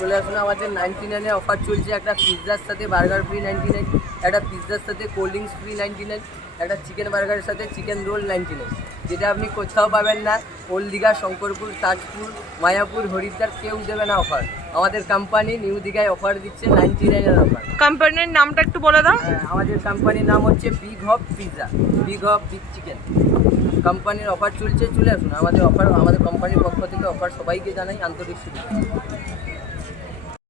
চলে আসুন, আমাদের 99-এ অফার চলছে। একটা পিৎজার সাথে বার্গার ফ্রি 99, একটা পিৎজার সাথে কোল্ড ড্রিঙ্কস ফ্রি 99, একটা চিকেন বার্গারের সাথে চিকেন রোল 99, যেটা আপনি কোথাও পাবেন না। ওল্ড দীঘা, শঙ্করপুর, তাজপুর, মায়াপুর, হরিদ্বার কেউ দেবে না অফার। আমাদের কোম্পানি নিউ দীঘায় অফার দিচ্ছে 99-এর অফার। কোম্পানির নামটা একটু বলে দাও। আমাদের কোম্পানির নাম হচ্ছে big hop pizza, big hop big chicken. কোম্পানির অফার চলছে, চলে আসুন। আমাদের কোম্পানির পক্ষ থেকে অফার সবাইকে জানাই আন্তরিক শুভেচ্ছা।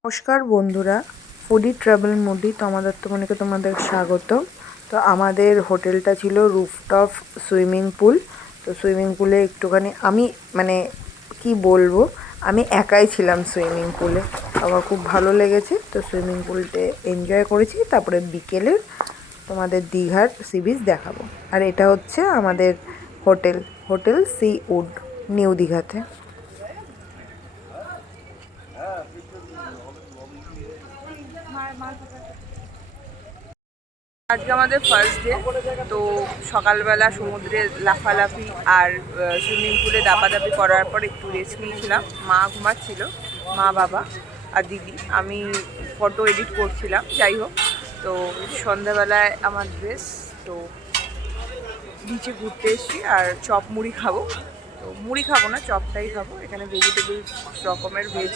নমস্কার বন্ধুরা, ফুডি ট্রাভেল মোডি তোমাদের স্বাগত। তো আমাদের হোটেলটা ছিল রুফটপ সুইমিং পুল। তো সুইমিং পুলে একটুখানি আমি কি বলবো, আমি একাই ছিলাম সুইমিং পুলে। আমার খুব ভালো লেগেছে। তো সুইমিং পুলতে এনজয় করেছি। তারপরে বিকেলে তোমাদের দীঘার সি বিচ দেখাবো। আর এটা হচ্ছে আমাদের হোটেল সি উড, নিউ দীঘাতে। আজকে আমাদের ফার্স্ট ডে। তো সকালবেলা সমুদ্রে লাফালাফি আর সুইমিং পুলে দাপাদাপি করার পর একটু রেস্ট নিয়েছিলাম। মা ঘুমাচ্ছিল, মা, বাবা আর দিদি। আমি ফটো এডিট করছিলাম। যাই হোক, তো সন্ধ্যাবেলায় আমার ড্রেস। তো বিচে ঘুরতে এসেছি আর চপ মুড়ি খাবো। তো মুড়ি খাবো না, চপটাই খাবো। এখানে ভেজিটেবল রকমের, ভেজ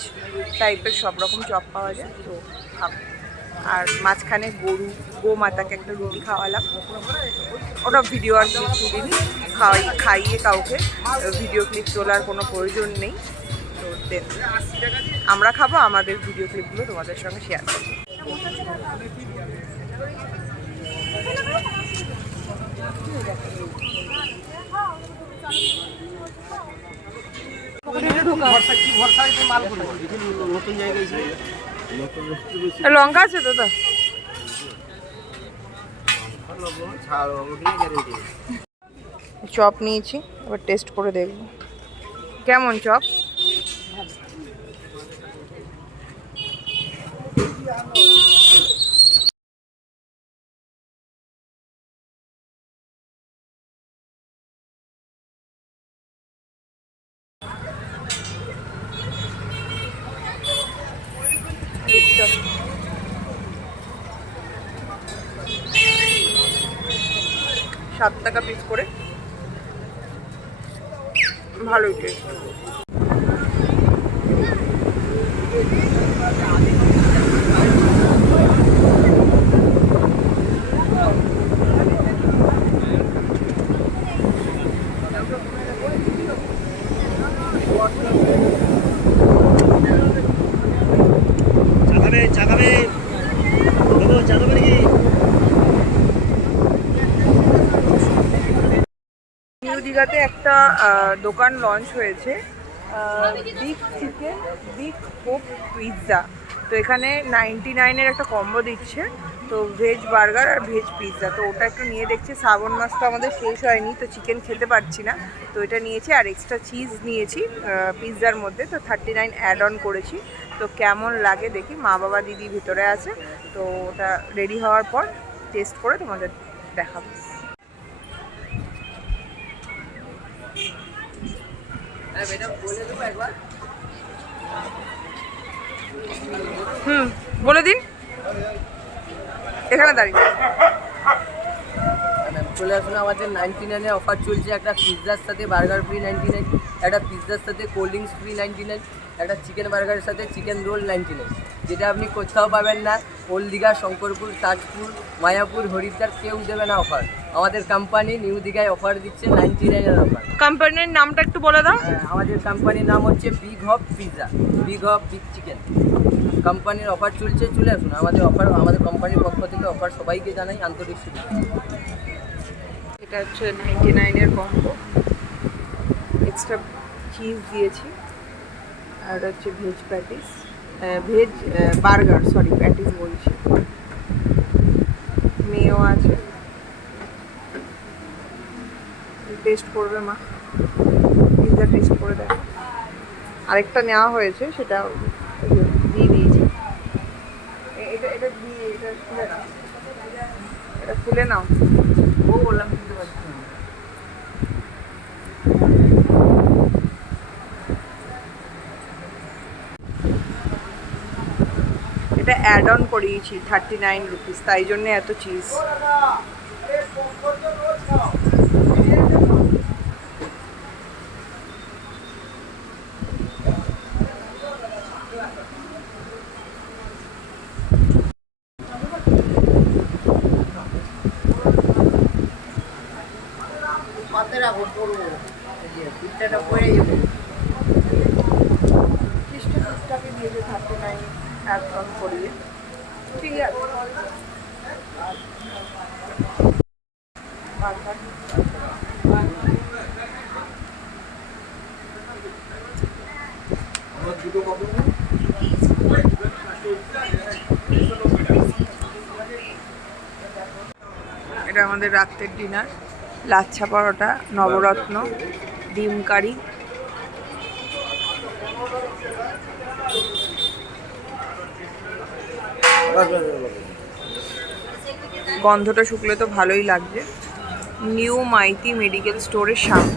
টাইপের সব রকম চপ পাওয়া যায়, তো খাবো। আর মাঝখানে গোমাতাকে একটা রুটি খাওয়ালাম। ওটা ভিডিও আর ক্লিপ তুলিনি, খাইয়ে কাউকে ভিডিও ক্লিপ তোলার কোনো প্রয়োজন নেই। তো দেন আমরা খাবো, আমাদের ভিডিও ক্লিপগুলো তোমাদের সঙ্গে শেয়ার করবো। লঙ্কা আছে তো? চপ নিয়েছি, এবার টেস্ট করে দেখব কেমন চপ। ৳7 পিস করে, ভালোই টেস্ট। নিউ দীঘাতে একটা দোকান লঞ্চ হয়েছে, big chicken big hope pizza. তো এখানে 99-এর একটা কম্বো দিচ্ছে। তো ভেজ বার্গার আর ভেজ পিৎজা। তো ওটা একটু নিয়ে দেখছি। শ্রাবণ মাস তো আমাদের শেষ হয়নি, তো চিকেন খেতে পারছি না, তো এটা নিয়েছি। আর এক্সট্রা চিজ নিয়েছি পিৎজার মধ্যে। তো 39 অ্যাড অন করেছি। তো কেমন লাগে দেখি। মা, বাবা, দিদি ভিতরে আছে। তো ওটা রেডি হওয়ার পর টেস্ট করে তোমাদের দেখাবো। বলে দিন, এখানে দাঁড়িয়ে। চলে আসুন, আমাদের 99-এ অফার চলছে। একটা পিৎজার সাথে বার্গার ফ্রি 99, একটা পিৎজার সাথে কোল্ড ড্রিঙ্কস ফ্রি 99, একটা চিকেন বার্গারের সাথে চিকেন রোল 99, যেটা আপনি কোথাও পাবেন না। ওল্ড দীঘা, শঙ্করপুর, তাজপুর, মায়াপুর, হরিদ্বার কেউ দেবে না অফার। আমাদের কোম্পানি নিউ দীঘায় অফার দিচ্ছে 99-এর অফার। কোম্পানির নামটা একটু বলে দাও। আমাদের কোম্পানির নাম হচ্ছে big hop pizza, big hop big chicken. কোম্পানির অফার চলছে, চলে আসুন। আমাদের কোম্পানির পক্ষ থেকে অফার সবাইকে জানাই আন্তরিক শুভেচ্ছা। এটা হচ্ছে 99-এর কম্বো, এক্সট্রা চিজ দিয়েছি। আর হচ্ছে veg patties, veg burger, sorry patties বলছি। মেয়েও আছে, টেস্ট করবে মা। পিৎজা টেস্ট করে দেখো। আরেকটা নেওয়া হয়েছে, সেটা দিয়ে দিয়েছি। এটা খুলে নাও। ও বললাম বুঝতে পারছি না। অ্যাড অন করিয়েছি 39 রুপিস, তাই জন্য এত চিজ। পিসটাকে দিয়েছে 39 অ্যাড অন করিয়ে, ঠিক আছে। এটা আমাদের রাত্রের ডিনার, লাচ্ছা পরোটা, নবরত্ন, ডিম কারি। গন্ধটা শুকলে তো ভালোই লাগছে। নিউ মাইতি মেডিকেল স্টোরের সামনে।